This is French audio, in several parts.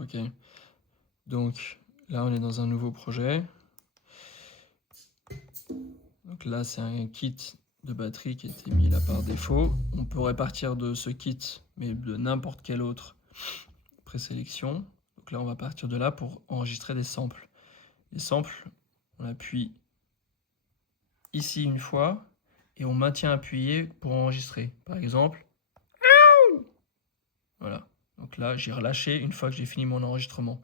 Ok. Donc là, on est dans un nouveau projet. Donc là, c'est un kit de batterie qui a été mis là par défaut. On pourrait partir de ce kit, mais de n'importe quel autre présélection. Donc là, on va partir de là pour enregistrer des samples. Les samples, on appuie ici une fois et on maintient appuyé pour enregistrer. Par exemple, voilà. Donc là, j'ai relâché une fois que j'ai fini mon enregistrement.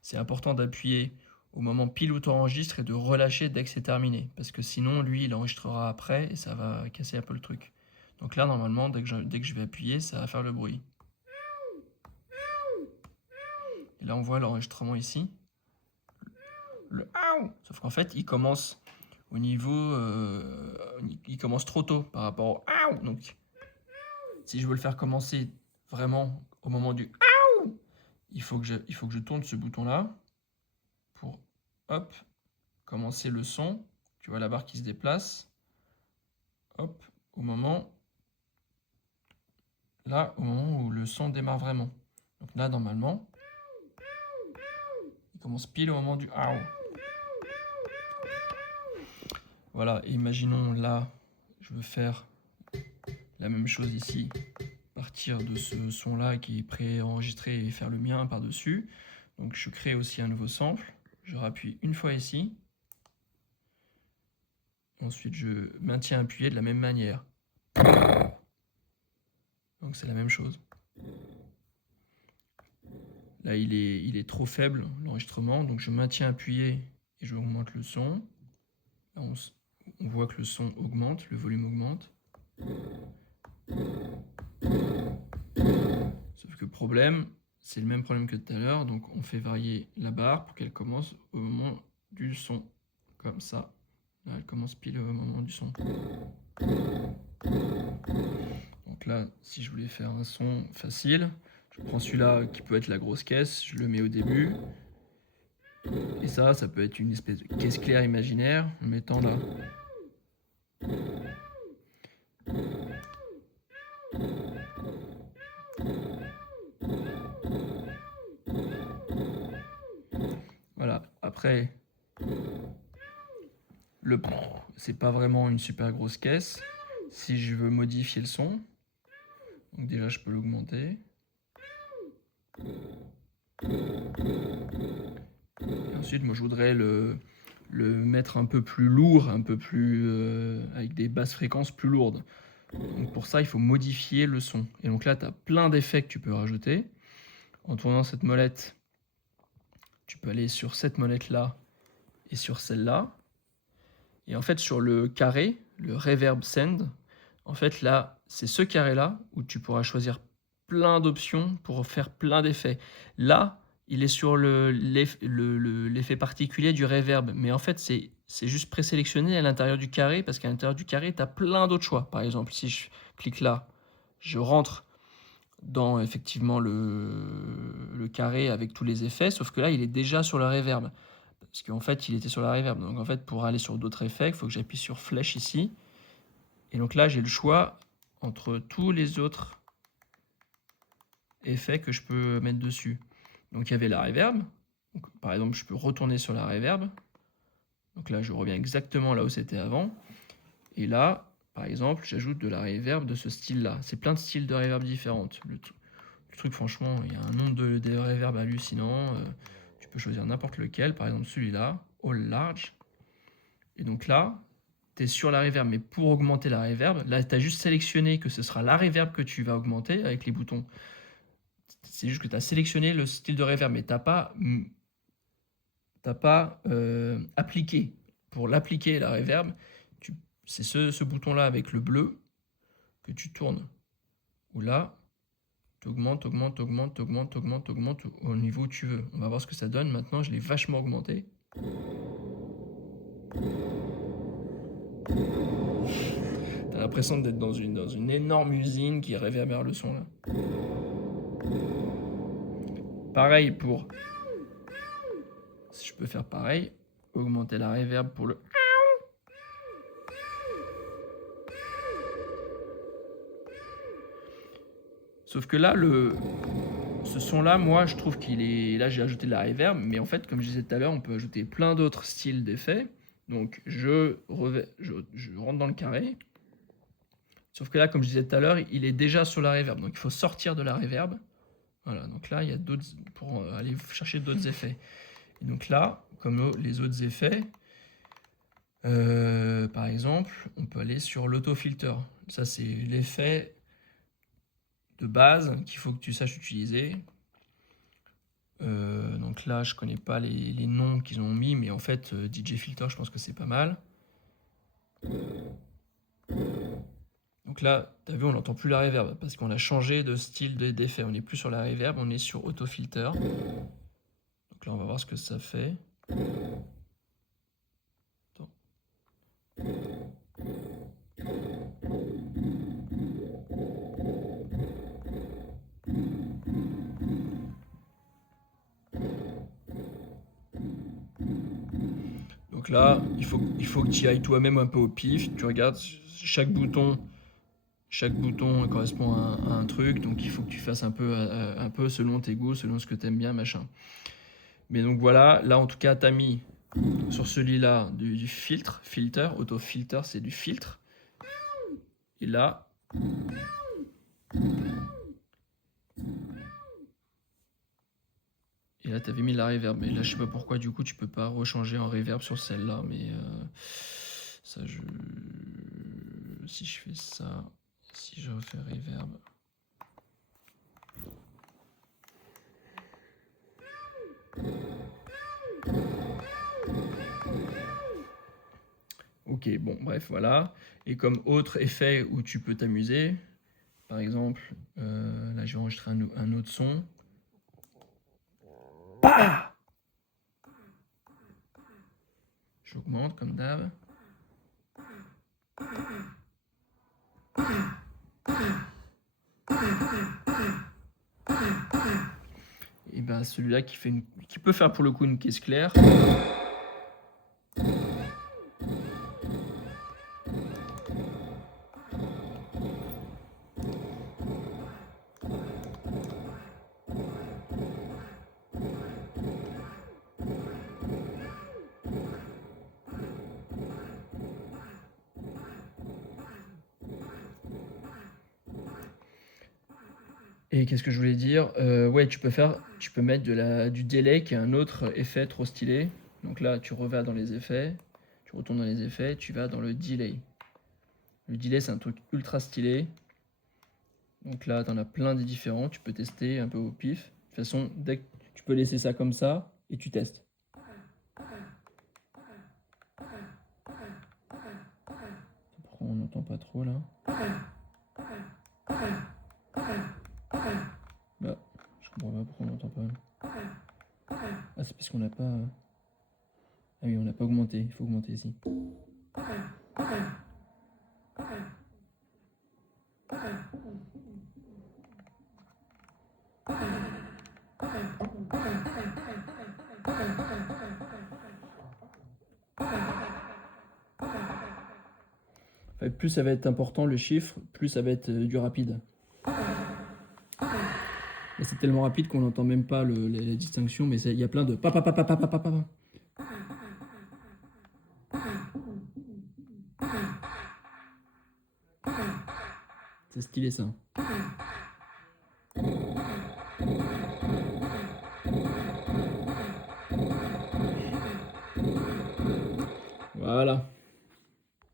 C'est important d'appuyer au moment pile où tu enregistres et de relâcher dès que c'est terminé. Parce que sinon, lui, il enregistrera après et ça va casser un peu le truc. Donc là, normalement, dès que je vais appuyer, ça va faire le bruit. Et là, on voit l'enregistrement ici. Le aou. Sauf qu'en fait, il commence au niveau... il commence trop tôt par rapport au aou. Donc, si je veux le faire commencer vraiment au moment du aou, il faut que je tourne ce bouton-là pour, hop, commencer le son. Tu vois la barre qui se déplace. Hop, au moment où le son démarre vraiment. Donc là, normalement, il commence pile au moment du aou. Voilà, et imaginons là, je veux faire la même chose ici, partir de ce son-là qui est pré-enregistré et faire le mien par-dessus. Donc je crée aussi un nouveau sample. Je rappuie une fois ici. Ensuite, je maintiens appuyé de la même manière. Donc c'est la même chose. Là, il est trop faible, l'enregistrement. Donc je maintiens appuyé et je augmente le son. Là, on voit que le son augmente, le volume augmente. Sauf que le problème, c'est le même problème que tout à l'heure. Donc on fait varier la barre pour qu'elle commence au moment du son. Comme ça. Là, elle commence pile au moment du son. Donc là, si je voulais faire un son facile, je prends celui-là qui peut être la grosse caisse, je le mets au début. Et ça peut être une espèce de caisse claire imaginaire, en le mettant là. Voilà, après, le c'est pas vraiment une super grosse caisse. Si je veux modifier le son, donc déjà je peux l'augmenter. Et ensuite, moi je voudrais le mettre un peu plus lourd, un peu plus avec des basses fréquences plus lourdes. Donc pour ça, il faut modifier le son. Et donc là, tu as plein d'effets que tu peux rajouter. En tournant cette molette, tu peux aller sur cette molette-là et sur celle-là. Et en fait, sur le carré, le Reverb Send, en fait, là, c'est ce carré-là où tu pourras choisir plein d'options pour faire plein d'effets. Là, il est sur l'effet particulier du reverb. Mais en fait, c'est juste présélectionné à l'intérieur du carré parce qu'à l'intérieur du carré, tu as plein d'autres choix. Par exemple, si je clique là, je rentre dans effectivement le carré avec tous les effets, sauf que là, il est déjà sur le reverb. Parce qu'en fait, il était sur la reverb. Donc en fait, pour aller sur d'autres effets, il faut que j'appuie sur flèche ici. Et donc là, j'ai le choix entre tous les autres effets que je peux mettre dessus. Donc il y avait la reverb. Donc, par exemple, je peux retourner sur la reverb. Donc là, je reviens exactement là où c'était avant. Et là, par exemple, j'ajoute de la reverb de ce style-là. C'est plein de styles de reverb différentes. Le truc, franchement, il y a un nombre de reverb hallucinant. Tu peux choisir n'importe lequel. Par exemple, celui-là, All Large. Et donc là, tu es sur la reverb, mais pour augmenter la reverb, là, tu as juste sélectionné que ce sera la reverb que tu vas augmenter avec les boutons. C'est juste que tu as sélectionné le style de reverb, mais tu n'as pas appliqué. Pour l'appliquer, la reverb, c'est ce bouton-là avec le bleu que tu tournes. Où là, tu augmentes au niveau où tu veux. On va voir ce que ça donne. Maintenant, je l'ai vachement augmenté. T'as l'impression d'être dans une énorme usine qui réverbère le son là. Pareil pour... Si je peux faire pareil, augmenter la reverb pour le... Sauf que là, ce son-là, moi, je trouve qu'il est... Là, j'ai ajouté de la reverb, mais en fait, comme je disais tout à l'heure, on peut ajouter plein d'autres styles d'effets. Donc, je rentre dans le carré. Sauf que là, comme je disais tout à l'heure, il est déjà sur la reverb. Donc, il faut sortir de la reverb. Voilà, donc là, il y a d'autres... pour aller chercher d'autres effets. Et donc là, comme les autres effets, par exemple, on peut aller sur l'autofilter. Ça, c'est l'effet de base qu'il faut que tu saches utiliser. Donc là, je connais pas les noms qu'ils ont mis, mais en fait, DJ Filter, je pense que c'est pas mal. Donc là, tu as vu, on n'entend plus la reverb parce qu'on a changé de style d'effet. On n'est plus sur la reverb, on est sur autofilter. Donc là, on va voir ce que ça fait. Attends. Donc là, il faut que tu ailles toi-même un peu au pif. Tu regardes chaque bouton correspond à un truc. Donc il faut que tu fasses un peu selon tes goûts, selon ce que tu aimes bien, machin. Mais donc voilà, là en tout cas, tu as mis sur celui-là du filter, auto-filter, c'est du filtre. Et là, tu avais mis la reverb. Mais là, je sais pas pourquoi, du coup, tu peux pas rechanger en reverb sur celle-là. Mais ça, si je fais ça, si je refais reverb. Ok, bon, bref, voilà. Et comme autre effet où tu peux t'amuser, par exemple, là, je vais enregistrer un autre son. Bah, j'augmente comme d'hab. Et ben celui-là qui peut faire pour le coup une caisse claire. Et qu'est-ce que je voulais dire? Ouais, tu peux mettre du delay qui est un autre effet trop stylé. Donc là, tu revas dans les effets, tu retournes dans les effets, tu vas dans le delay. Le delay, c'est un truc ultra stylé. Donc là, tu en as plein de différents, tu peux tester un peu au pif. De toute façon, dès que tu peux laisser ça comme ça et tu testes. Pourquoi on n'entend pas trop là? Bah, je comprends pas pourquoi on n'entend pas. Ah, c'est parce qu'on n'a pas... Ah oui, on n'a pas augmenté, il faut augmenter ici. Enfin, plus ça va être important le chiffre, plus ça va être du rapide. Et c'est tellement rapide qu'on n'entend même pas la distinction, mais il y a plein de pa pa pa pa pa pa pa pa. C'est stylé ça. Voilà.